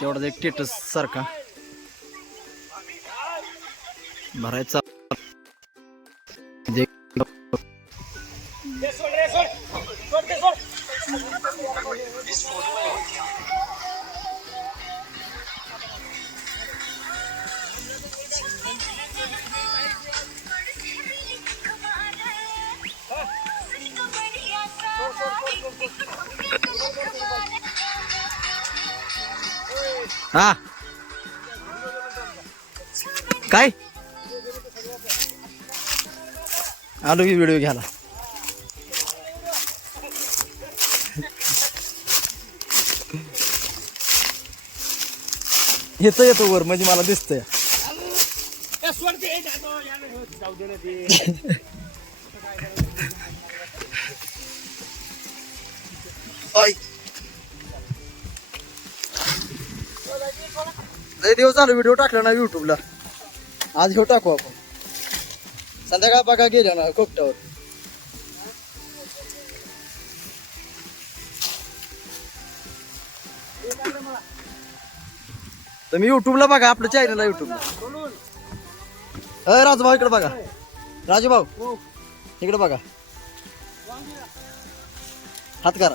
तेवढाच एक टेटस सारखा. भरायचा. जे- हा. काय? आलो की व्हिडिओ घ्यायला. येतो येतो वर म्हणजे मला दिसतंय. आय. लय दिवस झालं व्हिडिओ टाकला ना युट्यूबला आज ह्यो टाकू आपण. संध्याकाळ बघा गेल्या ना कोकटावर तुम्ही युट्यूबला बघा आपलं चॅनल आहे युट्यूबला अय राजभाऊ इकडे बघा. राजूभाऊ इकडे बघा. हात करा.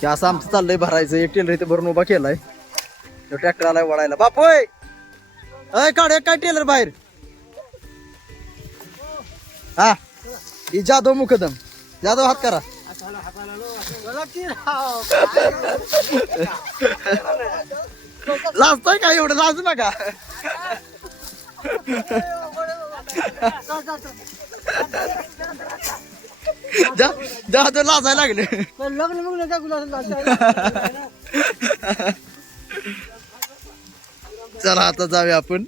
की असं आमचं चाललंय भरायचं. एक टेलर इथे भरून उभा केलाय. तो ट्रॅक्टर आलाय वळायला. बापोय! अय काढ एक काय टेलर बाहेर? हा. ही जाधव मुकदम. जाधव हात करा. लाजतोय का एवढं? लाजू नका. जा- जाधव लाजायला लागले. लग्न मग नका गुलाब चला आता जाऊया आपण.